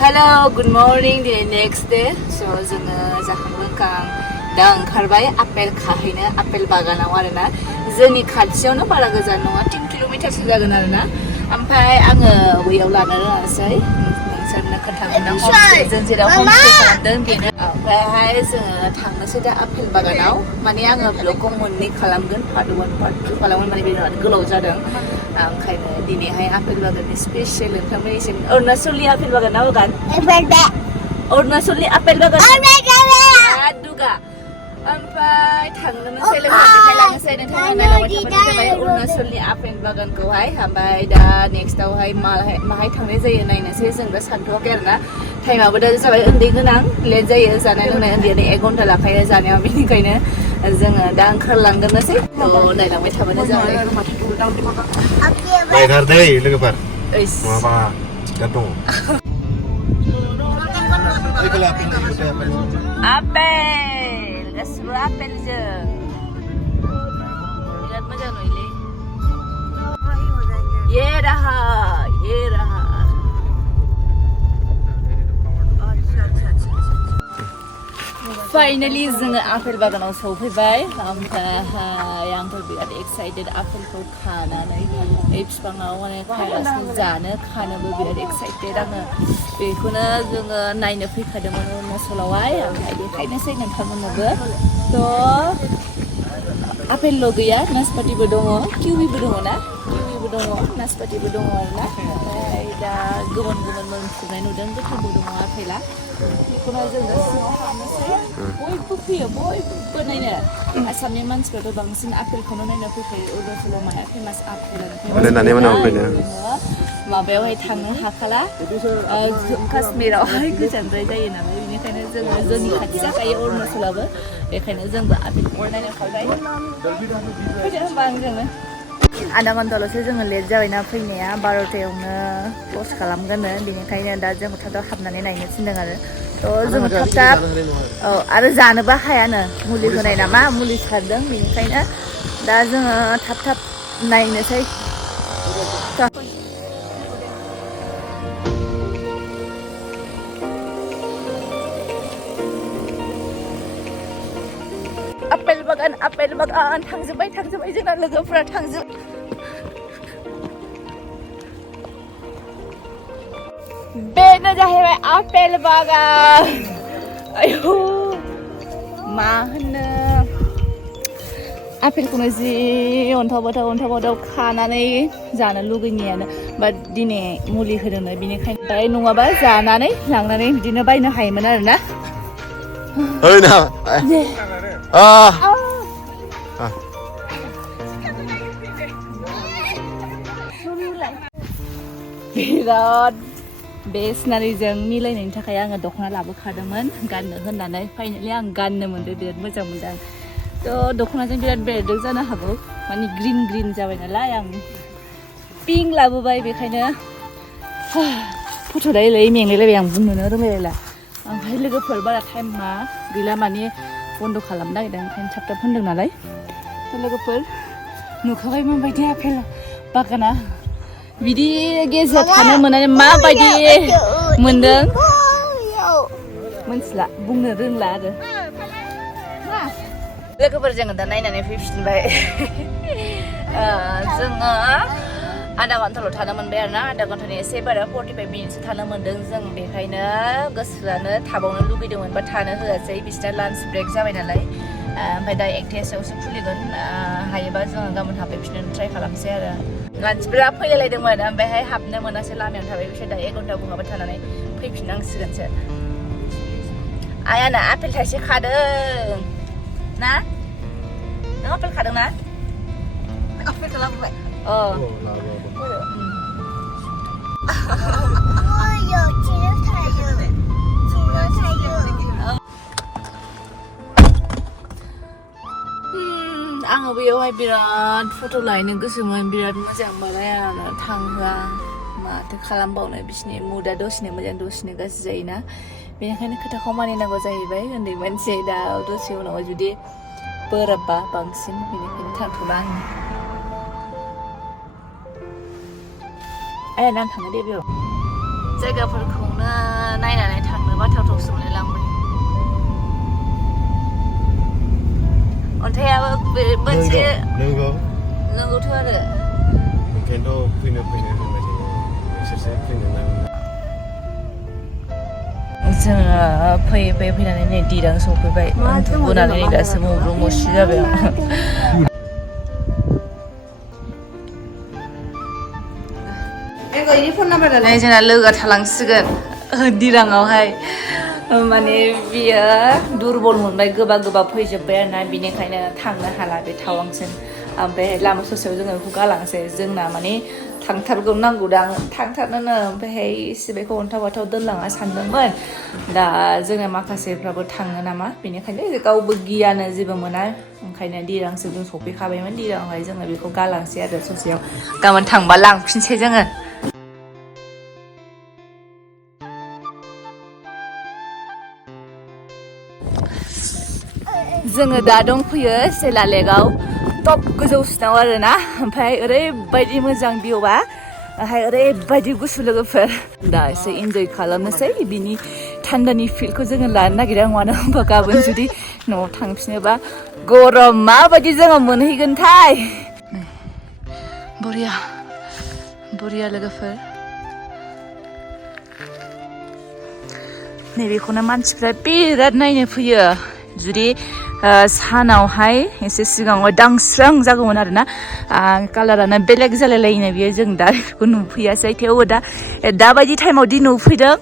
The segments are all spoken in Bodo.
Hello, good morning. Diनै next day. So जोङो जाखां लोंखां दा ओंखारबाय आपेल खाहैनो आपेल बागानाव आरोना जोंनि खाथियावनो बारा गोजान नङा 3 किल'मिटारसो जागोन आरोना ओमफ्राय आङो बैयाव लानो रोङासै नोंसोरनो खोन्थागोन जों जेराव हमस्टे खालामदों बेनो ओमफ्रायहाय जोङो थांनोसै दा आपेल बागानाव माने आङो ब्लगखौ मोननै खालामगोन part 1 part 2 खालामगोन माने बिराद गोलाव जादों ओंखायनो दिनैहाय आपेल बागाननि स्पेसियेल नोंथांमोननिसिम अरुणाचलनि आपेल बागान ना बागान अरुणाचलनि आपेल बागान दुगा ओमफ्राय थांनोसै लोगोफोरनिफ्राय लांनोसै नोंथाङा नायलांबाय थाबानो जाबाय अरुणाचलनि आपेल बागानखौहाय ओमफ्राय दा नेक्स्टआवहाय माहाय थांनाय जायो नायनोसै जों दा सानथ'वाखै आरोना टाइमाबो दा जाबाय उन्दै गोनां लेट जायो जानाय लोंनाय उन्दैयानो 1 घन्टा लाखायो जानायाव बेनिखायनो जोङो दा ओंखारलांग्रोनोसै नायलांबाय थाबानो जाबाय नायथारदै लोगोफोर नङाबा थिगानो दङ आपेल गासिबो आपेलजों बिराद मोजां नुयोलै ये रहा फाइनली जोङो आपेल बागानाव सौफैबाय ओमफ्राय आंथ' बिराद एक्साइटेड आपेलखौ खानानै बे बिफाङाव माने खागासिनो जानो खानोबो बिराद एक्साइटेड आङो बेखौनो जोङो नायनो फैखादोंमोन अरुणाचलावहाय ओमफ्राय देखायनोसै नोंथांमोननोबो थ' आपेलल' गैया नासपातिबो दङ किविबो दङ ना किविबो दङ नासपातिबो दङ आरोना ओमफ्राय दा गुबुन मोनफुनाय नुदों गोथांबो दङ आपेला बेखौनो जों दा सिङाव हाबनोसै बयबो फैयो बयबो नायनो आसामनि मानसिफ्राथ' बांसिन आपेलखौनो नायनो फैखायो अरुणाचलाव माया फेमास आपेलानो माबायावहाय थांनो हाखाला काश्मीरावहाय गोजानद्राय जायो नालाय बेनिखायनो जोङो जोंनि खाथि जाखायो अरुणाचलाबो बेखायनो जोंबो आपेलखौ नायनो फैबाय फैदो होनबा जोङो आधा घन्टाल'सो जोङो लेट जाबायना फैनाया 12थायावनो पस्ट खालामगोन बेनिखायनो दा जों थाब हाबनानै नायनो थिनदों आरो थ' जोङो थाब आरो जानोबो हायानो मुलि होनाय नामा मुलि सारदों बेनिखायनो दा जोङो थाब नायनोसै आपेल बागान थांजोब्बाय जोंना लोगोफोरा बेनो जाहैबाय आपेल बागान आयौ मा होनो आपेलखौनो जि अन्थाव बाथाव खानानै जानो लुगैनायानो बाट दिनै मुलि होदोंनो बिनिखायनो नङाबा जानानै लांनानै बिदिनो बायनो हायोमोन आरोना बिराद बे सिनारिजों मिलायनायनि थाखाय आङो दख'ना लाबोखादोंमोन गाननो होननानै फाइनालि आं गाननो मोनदों बिराद मोजां मोनदों थ' दख'नाजों बिराद बेरेदों जानो हागौ माने ग्रिन जाबाय नालाय आं पिंक लाबोबाय बेखायनो फट' लायै मेंलायलायबाय आं बुंनोनो रोंलायला ओमफ्राय लोगोफोर बारा टाइमा गैला माने बन्द' खालामनो नागिरदों ओंखायनो थाब होनदों नालाय लोगोफोर नुखाबाय माबायदि आपेल बागाना बिदि गेजेराव थानो मोननानै माबायदि मोनदों मोनथिला बुंनो रोंला आरो लोगोफोर जोङो दा नायनानै फैफिनबाय जोङो आधा घन्टाल' थानो मोनबाय आरोना आधा घन्टानि एसे बारा 45 मिनिटसो थानो मोनदों जों बेखायनो गोसोआनो थाबावनो लुगैदोंमोन बा थानो होआसै बिसिना लान्च ब्रेक जाबाय नालाय ओमफ्राय दा 1थासोआवसो खुलिगोन हायोबा जोङो गाबोन हाबफैफिननो ट्राइ खालामसै आरो मानसिफोरा फैलायलायदोंमोन ओमफ्रायहाय हाबनो मोनासै लामायाव थाबाय बिसोर दा 1 घन्टा बुङाबा थानानै फैफिननांसिगोनसो आयाना आपेल थाइसे खादों ना नों आपेल खादों ना आपेलखौ लाबोबाय आङो बेयावहाय बिराद फट' लायनो गोसोमोन बिराद मोजां मोनबाय आङो थांहोआ माथो खालामबावनो बिसिनि मुदा दसेनो मोजां दसेनो गाज्रि जायोना बेनिखायनो खोथाखौ मानिनांगौ जाहैबाय उन्दै मानसि दा दसे उनाव जुदि बोराबबा बांसिन बेनिखायनो थांथ'ला आङो आइ आं थाङो दे बेयाव जायगाफोरखौनो नायनानै थांनो बाथावथाव सोंलायलांबाय अन्थाइआबो मोनसे नंगौथ' आरो ओंखायनोथ' फैनो होनबाय थायो नोंसोरसो फैनो नागिरदों जोङो फैयै फैनानै नै दिरां सफैबाय उन्दुबोनानै नै दासो मुब्रु मुसि जाबाय आं नै जोंना लोगोआ थालांसिगोन दिराङावहाय माने बियो दुरबल मोनबाय गोबा फैजोब्बाय आरोना बिनिखायनो थांनो हाला बे टावांसिम ओमफ्राय लामा ससेयाव जोङो बेखौ गालांसै जोंना माने थांथारगौ नांगौदां थांथारनोनो ओमफ्रायहाय सिबायखौ अन्थाव बाथाव दोनलाङा सानदोंमोन दा जोंना माखासेफ्राबो थाङो नामा बेनिखायनो गावबो गियानो जेबो मोना ओंखायनो दिरांसो जों सफैखाबायमोन दिराङावहाय जोङो बेखौ गालांसै आरो ससेयाव गाबोन थांबा लांफिनसै जोङो जोङो दा दंफैयो सेला लेकआव टप गोजौसिनाव आरोना ओमफ्राय ओरैबायदि मोजां भिउआ ओमफ्राय ओरैबायदि गुसु लोगोफोर दा एसे इन्जय खालामनोसै बिनि थान्दानि फिलखौ जोङो लानो नागिरदों मानो होनबा गाबोन जुदि न'आव थांफिनोबा गरम माबायदि जोङो मोनहैगोनथाय बरिया लोगोफोर नैबेखौनो मानसिफ्रा बिराद नायनो फैयो जुदि सानावहाय एसे सिगाङाव दांस्रां जागौमोन आरोना कालारानो बेलेग जालायलायनो बियो जों दा बेखौ नुफैयासै थेवबो दाबायदि टाइमाव दि नुफैदों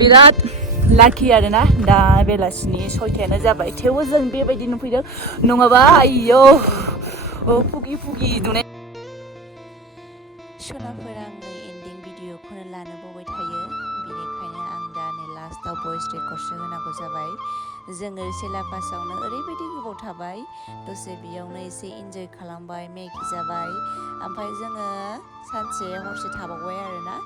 बिराद लाखि आरोना दा बेलासिनि 6टायानो जाबाय थेवबो जों बेबायदि नुफैदों नङाबा आयौ फुगि नुनाय सोनाफोरा आङो एन्डिं भिडिअखौनो लानो बावबाय थायो बेनिखायनो आं दा नै लास्टाव भइस रेकर्डसो होनांगौ जाबाय जोङो सेलापासावनो ओरैबायदि गोबाव थाबाय दसे बेयावनो एसे इन्जय खालामबाय मेगि जाबाय ओमफ्राय जोङो सानसे हरसे थाबावबाय आरोना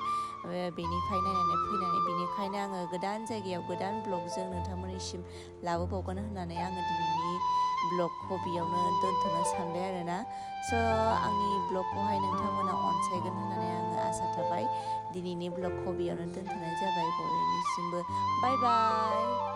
बेनिफ्राय नायनानै फैनानै बेनिखायनो आङो गोदान जायगायाव गोदान ब्लगजों नोंथांमोननिसिम लाबोबावगोन होननानै आङो दिनैनि ब्लगखौ बेयावनो दोनथ'नो सानबाय आरोना स' आंनि ब्लगखौहाय नोंथांमोना अनसायगोन होननानै आङो आसा थाबाय दिनैनि ब्लगखौ बेयावनो दोनथ'नाय जाबाय बयनिसिमबो बाय बाय